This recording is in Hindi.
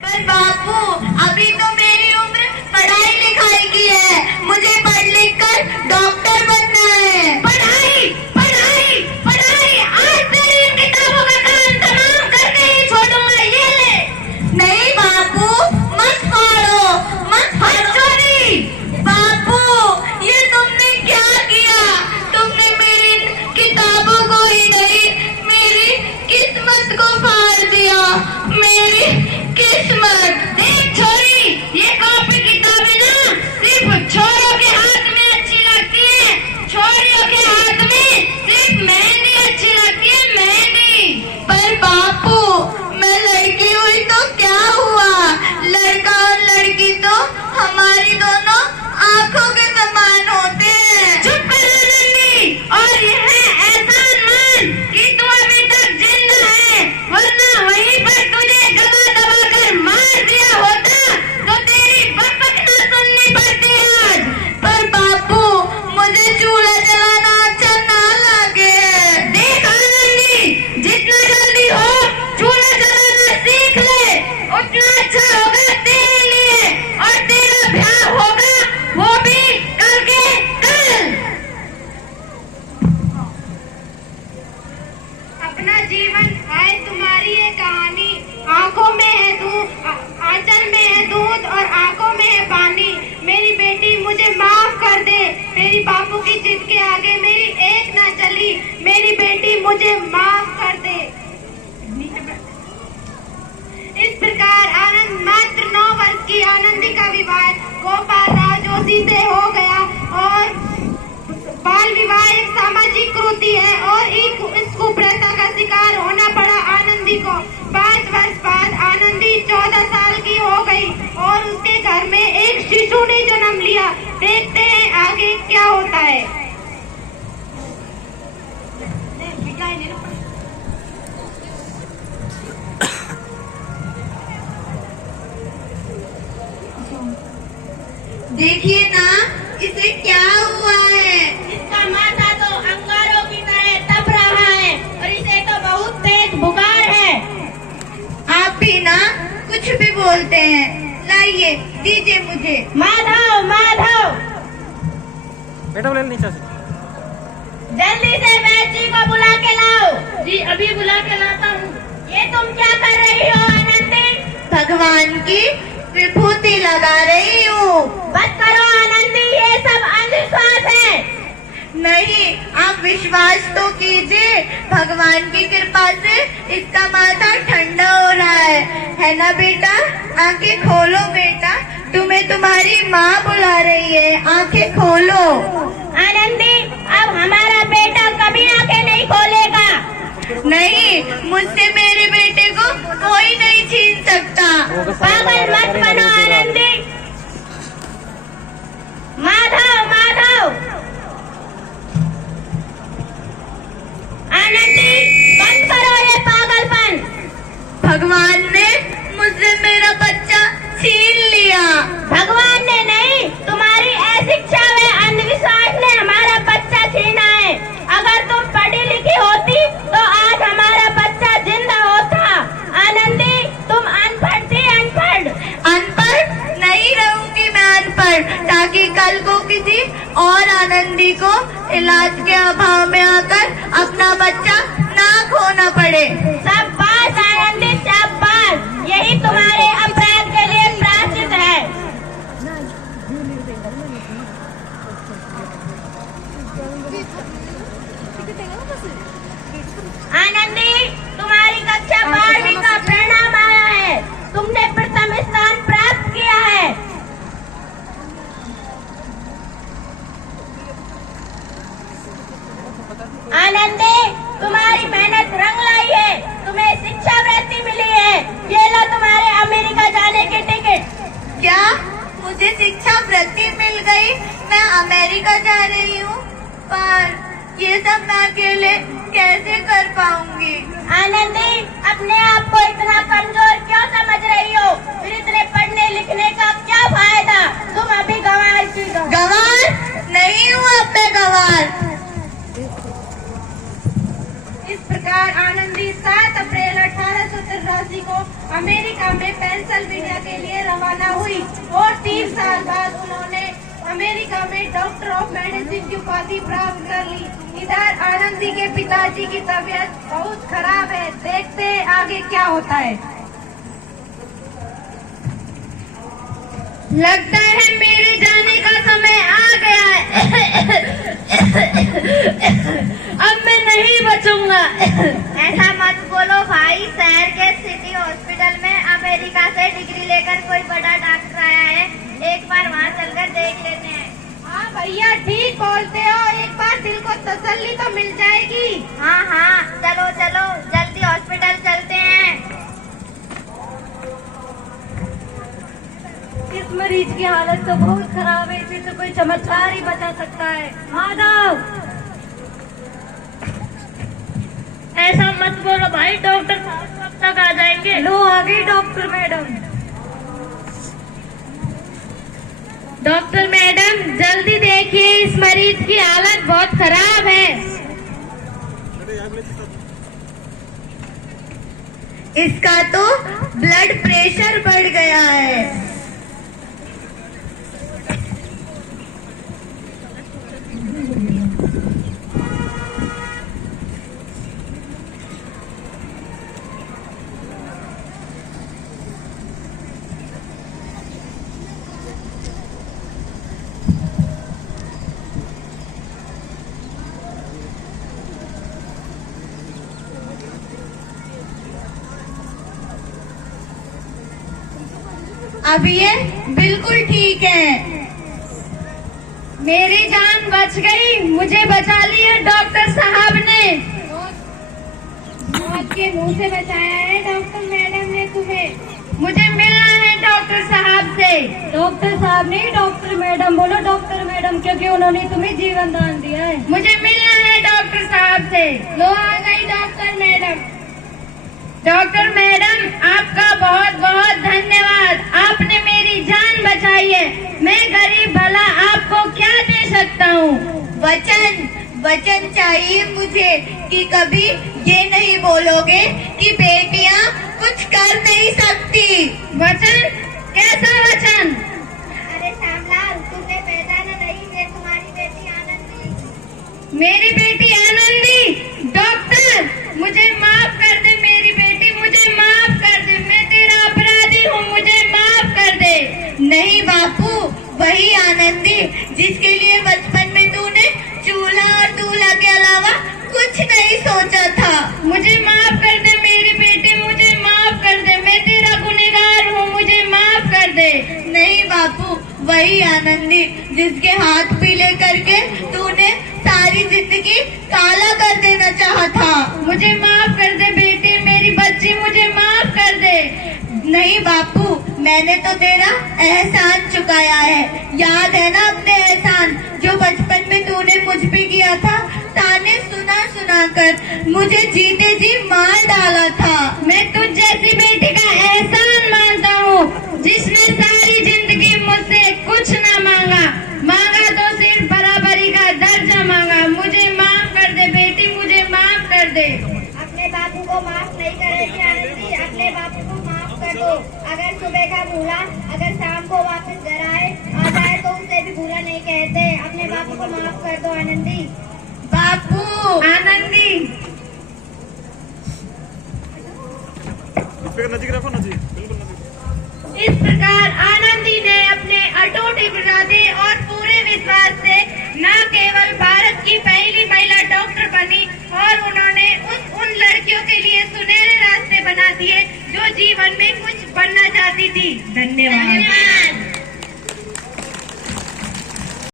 पर बापू, अभी तो मेरी उम्र पढ़ाई लिखाई की है। मुझे पढ़ लिख कर डॉक्टर बनना है। पढ़ाई पढ़ाई पढ़ाई, आज तेरी इन किताबों का काम तमाम करके ही छोड़ूंगा। ये ले। नहीं बापू, मत फाड़ो, मत फाड़ो। चोरी। बापू, ये तुमने क्या किया? तुमने मेरी इन किताबों को ही नहीं, मेरी किस्मत को फाड़ दिया। मेरी किस्मत। देख छोरी, ये कॉपी किताबें ना सिर्फ छोरों के हाथ में अच्छी लगती है। छोरियों के हाथ में सिर्फ मेहंदी अच्छी लगती है, मेहंदी। पर बापू, मैं लड़की हुई तो क्या हुआ? लड़का और लड़की तो हमारी दोनों आंखों के समान होते हैं। चुप कर नंदी, और यह एहसान मान कि तू अभी तक जिंदा है, वरना वहीं पर तुझे दबा दबा कर मार दिया होता तो तेरी बकबक न सुननी पड़ती आज। पर बापू, मुझे चूल्हा जलाना अच्छा ना लगे। देख आनंदी, जितना जल्दी हो चूल्हा जलाना सीख ले, उतना अच्छा होगा तेरे लिए। और तेरा ब्याह होगा, वो भी कल के कल। अपना जीवन है तुम्हारी ये कहानी। आंखों में है दूध, आंचल में है दूध और आंखों में है पानी। मेरी बेटी मुझे माफ कर दे, मेरी बापू की जिद के आगे मेरी एक ना चली। मेरी बेटी मुझे माफ कर दे। इस प्रकार आनंद मात्र 9 वर्ष की आनंदी का विवाह गोपाल राव जोशी से हो गया। और बाल विवाह एक सामाजिक कृति है और इस कुप्रथा का शिकार होना पड़ा आनंदी को। 5 वर्ष बाद आनंदी 14 साल की हो गई और उसके घर में एक शिशु ने जन्म लिया। देखते हैं आगे क्या होता है। देखिए ना, इसे क्या हुआ है? इसका माथा तो अंगारों की तरह तप रहा है और इसे तो बहुत तेज बुखार है। आप भी ना कुछ भी बोलते हैं। लाइए, दीजिए मुझे। माधव माधव, बेटा बोले नीचे से। जल्दी से वैद्य जी को बुला के लाओ। जी अभी बुला के लाता हूँ। ये तुम क्या कर रही हो आनंदी? भगवान की विभूति लगा रही हूँ। बस करो आनंदी, ये सब अंधविश्वास है। नहीं, आप विश्वास तो कीजिए। भगवान की कृपा से इसका माथा ठंडा हो रहा है ना बेटा? आंखें खोलो बेटा, तुम्हें तुम्हारी माँ बुला रही है। आंखें खोलो। आनंदी, अब हमारा बेटा कभी आंखें नहीं खोलेगा। नहीं, मुझसे मेरे बेटे को कोई नहीं छीन सकता। पागल मत बनो आनंदी। माधव माधव, आनंदी बंद करो ये पागलपन। भगवान ने मुझसे मेरा बच्चा छीन लिया। भगवान ने नहीं, तुम्हारी अशिक्षा व अंधविश्वास ने हमारा बच्चा छीना है। अगर तुम पढ़ी लिखी होती तो आज हमारा बच्चा जिंदा होता। आनंदी, तुम अनपढ़ थी, अनपढ़। अनपढ़ नहीं रहूंगी मैं अनपढ़, ताकि कल को किसी और आनंदी को इलाज के अभाव में आकर अपना बच्चा ना खोना पड़े। शाबाश आनंदी, शाबाश। यही तुम्हारे अपराध के लिए प्रायश्चित है। आनंदी, तुम्हारी कक्षा 12वीं का परिणाम आया है। तुमने प्रथम स्थान प्राप्त किया है। आनंदी, तुम्हारी मेहनत रंग लाई है। तुम्हें शिक्षा वृत्ति मिली है। ये लो तुम्हारे अमेरिका जाने की टिकट। क्या मुझे शिक्षा वृत्ति मिल गई? मैं अमेरिका जा रही हूँ, पर ये सब मैं अकेले कैसे कर पाऊंगी? आनंदी, अपने आप को इतना कमजोर क्यों समझ रही हो? फिर इतने पढ़ने लिखने का क्या फायदा? तुम अभी गंवार की हो। गंवार नहीं हूँ अब मैं गंवार। इस प्रकार आनंदी 7 अप्रैल 1883 को अमेरिका में पेंसिल्वेनिया रवाना हुई और 3 साल बाद उन्होंने अमेरिका में डॉक्टर ऑफ मेडिसिन की उपाधि प्राप्त कर ली। इधर आनंदी के पिताजी की तबीयत बहुत खराब है। देखते हैं आगे क्या होता है। लगता है मेरे जाने का समय आ गया है। अब मैं नहीं बचूंगा। ऐसा मत बोलो भाई, शहर के सिटी हॉस्पिटल में अमेरिका से डिग्री लेकर कोई बड़ा डॉक्टर आया है, एक बार वहाँ चलकर देख लेते हैं। हाँ भैया ठीक बोलते हो, एक बार दिल को तसल्ली तो मिल जाएगी। हाँ हाँ, चलो चलो जल्दी हॉस्पिटल चलते हैं। इस मरीज की हालत तो बहुत खराब है, इसे तो कोई चमत्कार ही बचा सकता है। माधव, ऐसा मत बोलो भाई, डॉक्टर साहब कब तक आ जाएंगे? लो आ गई डॉक्टर मैडम। डॉक्टर मैडम जल्दी देखिए, इस मरीज की हालत बहुत खराब है। इसका तो ब्लड प्रेशर बढ़ गया है। अब ये बिल्कुल ठीक है। मेरी जान बच गई, मुझे बचा लिया डॉक्टर साहब ने। मौत के मुंह से बचाया है डॉक्टर मैडम ने तुम्हें। मुझे मिलना है डॉक्टर साहब से। डॉक्टर साहब नहीं, डॉक्टर मैडम बोलो, डॉक्टर मैडम, क्योंकि उन्होंने तुम्हें जीवन दान दिया है। मुझे मिलना है डॉक्टर साहब से। लो आ गई डॉक्टर मैडम। डॉक्टर मैडम आपका बहुत बहुत धन्यवाद, आपने मेरी जान बचाई है। मैं गरीब भला आपको क्या दे सकता हूँ? वचन चाहिए मुझे कि कभी ये नहीं बोलोगे कि बेटियां कुछ कर नहीं सकती। वचन? कैसा वचन? अरे श्यामलाल, तुमने पहचाना नहीं, ये तुम्हारी बेटी आनंदी। मेरी बेटी आनंदी? डॉक्टर मुझे माफ कर दे, मेरी बेटी मुझे माफ कर दे, मैं तेरा अपराधी हूँ, मुझे माफ कर दे। नहीं बापू, वही आनंदी जिसके लिए बचपन में तूने चूल्हा और दूल्हा के अलावा कुछ नहीं सोचा था। मुझे माफ कर दे मेरी बेटी, मुझे माफ कर दे, मैं तेरा गुनहगार हूँ, मुझे माफ कर दे। नहीं बापू, वही आनंदी जिसके हाथ पीले करके तूने सारी जिंदगी काला कर देना चाहा था। मुझे माफ कर दे बेटी, मेरी बच्ची, मुझे माफ कर दे। नहीं बापू, मैंने तो तेरा एहसान चुकाया है। याद है ना अपने एहसान जो बचपन में तूने मुझ पे किया था? ताने सुना सुना कर मुझे जीते जी मार डाला था। मैं तुझ जैसी बेटी का एहसान मानता हूँ, जिसने सारी जिंदगी मुझसे कुछ न मांगा तो सिर्फ बराबरी का दर्जा मांगा। मुझे माफ कर दे बेटी, मुझे माफ कर दे। अपने बापू को माफ नहीं करेगी आनंदी, अपने बापू को माफ कर दो। अगर सुबह का भूला अगर शाम को वापस घर आ जाए तो उसे भी भूला नहीं कहते। अपने बापू को माफ कर दो आनंदी। बापू, आनंदी, नजदीक रखो, नजदीक, बिल्कुल नजदीक। इस प्रकार आनंदी ने अपने अटूट इरादे और पूरे विश्वास से न केवल भारत की पहली महिला डॉक्टर बनी और उन्होंने उन लड़कियों के लिए सुनहरे रास्ते बना दिए जो जीवन में कुछ बनना चाहती थी। धन्यवाद।